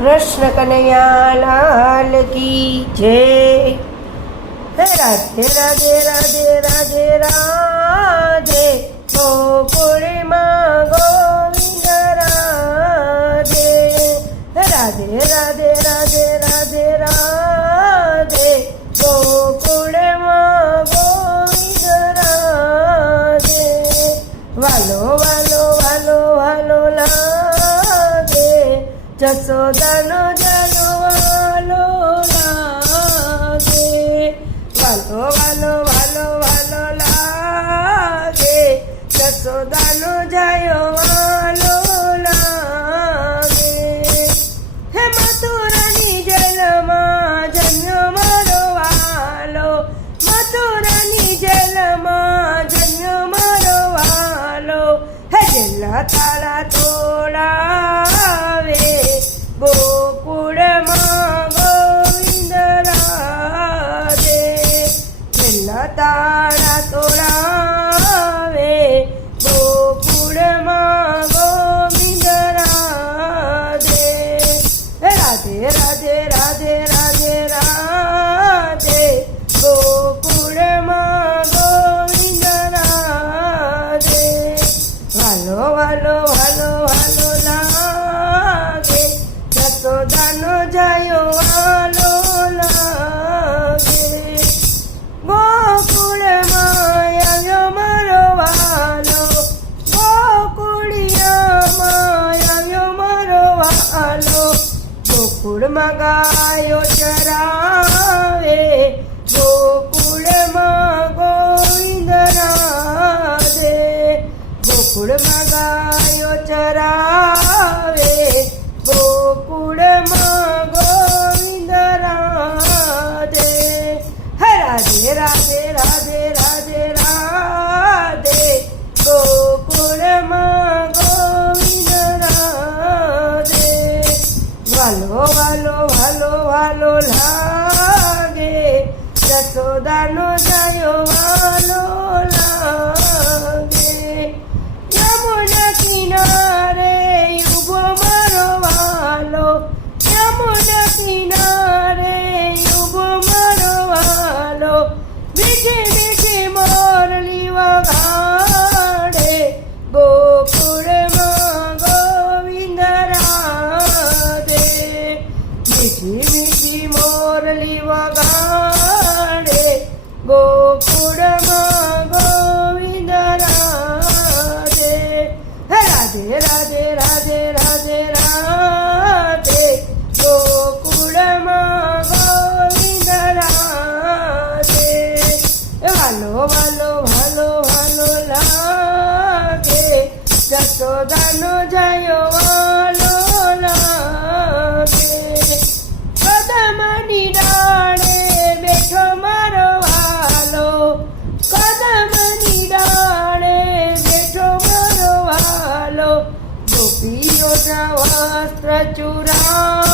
કૃષ્ણ કનૈયાલાલ કી જય. હે રાધે રાધે રાધે રાધે રાધે. ગોકુળમાં જસોદાનો જાનો વાલો લાગે વાલો વાલો વાલો વાલો લાગે જસોદાનો જયો વાલો લાગે હે મથુરાની જેલમાં જન્યો મારો વાલો મથુરાની જેલમાં જન્યો મારો વાલો હે જેલના તારા તોડાવે વાલો ગોકુળમાં ગાયો ચરાવે ગોકુળમાં ગોવિંદ રાધે. ગોકુળમાં ગાયો ચરાવે. રાધે રાધે રાધે રાધે રાધે ગોકુળમાં ગોવિંદ રાધે વાલો વાલો વાલો વાલો લાગે જસોદાનો જાયો વાલો વસ્ત્ર ચુરાવે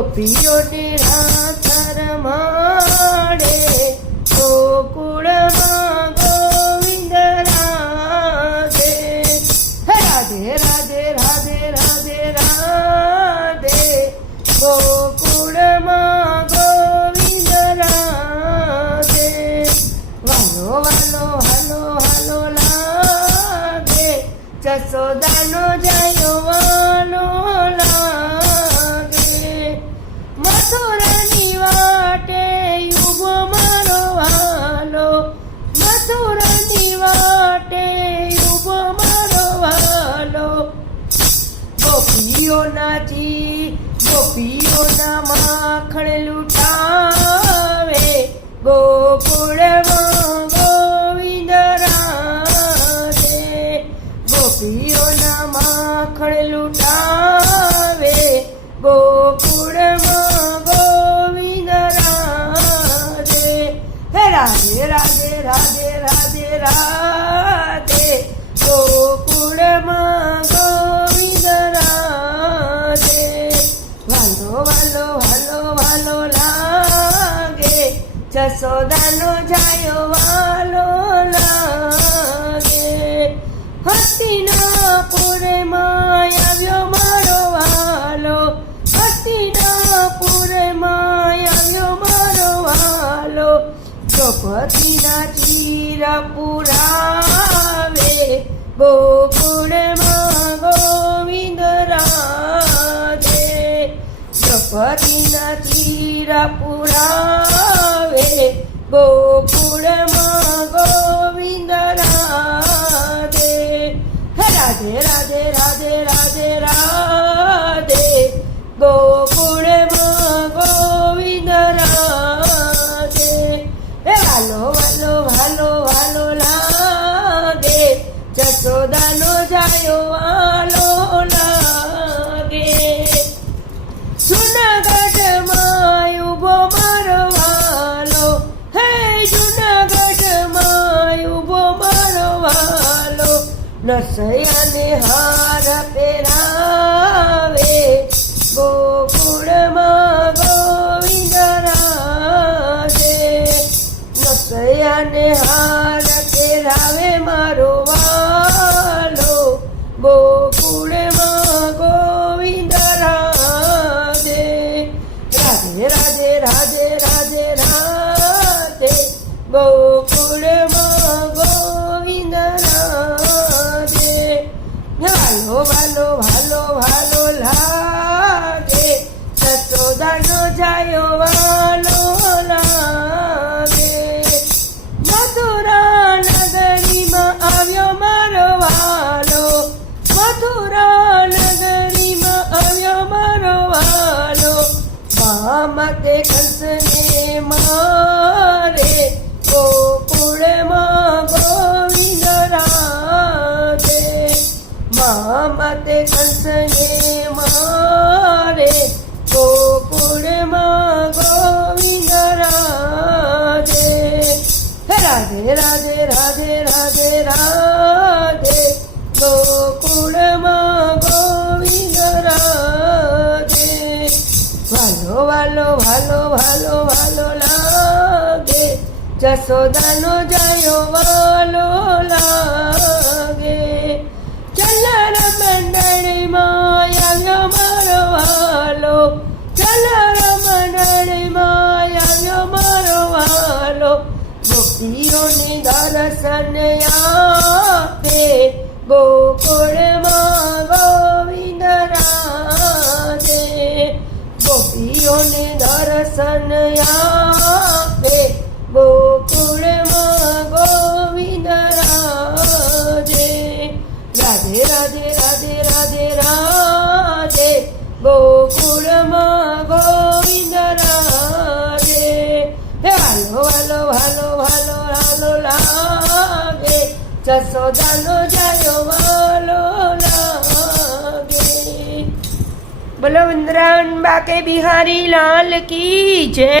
ગોપીઓને રાસ માડે ગોકુળમાં ગોવિંદ રાધે. રાધે રાધે રાધે રાધે રાધે. ગોકુળમાં ગોવિંદ રાધે. વાલો વાલો, હાલો હાલો લાગે જસોદાનો ગોપીઓના માખણ લૂંટાવે ગોકુળમાં ગોવિંદ રાધે ગોપીઓના માખણ લૂંટાવે ગોકુળમાં ગોવિંદ રાધે હે રાધે રાધે રાધે રાધે રાધે. જસોદાનો જાયો વાલો લાગે. હસ્તિનાપુરમાં આવ્યો મારો વાલો. હસ્તિનાપુરમાં આવ્યો મારો વાલો. દ્રૌપદીના ચીર પુરાવે ગોકુળમાં દ્રૌપદીના ચીર પુરાવે ગોકુળમાં ગોવિંદ રાધે હે રાધે રાધે રાધે રાધે રાધે. નસયાને હાર પહેરાવે ગોકુળમાં ગોવિંદ રાધે નસયાને હાર પહેરાવે મારો વાલો, ગોકુળમાં ગોવિંદ રાધે રાધે રાધે રાધે રાધે રાધે, ગોકુળમાં જસોદાનો જયો વાલો લાગે. ચલર મંડળીમાં આવ્યો મારો વાલો. ચલર મંડળીમાં આવ્યો મારો વાલો. ગોપીઓને દર્શન આપે. ગોકુળમાં ગોવિંદ જસોદાનો જાયો વાલો લાગે. બોલો વૃંદાવન બાકે બિહારી લાલ કી જય.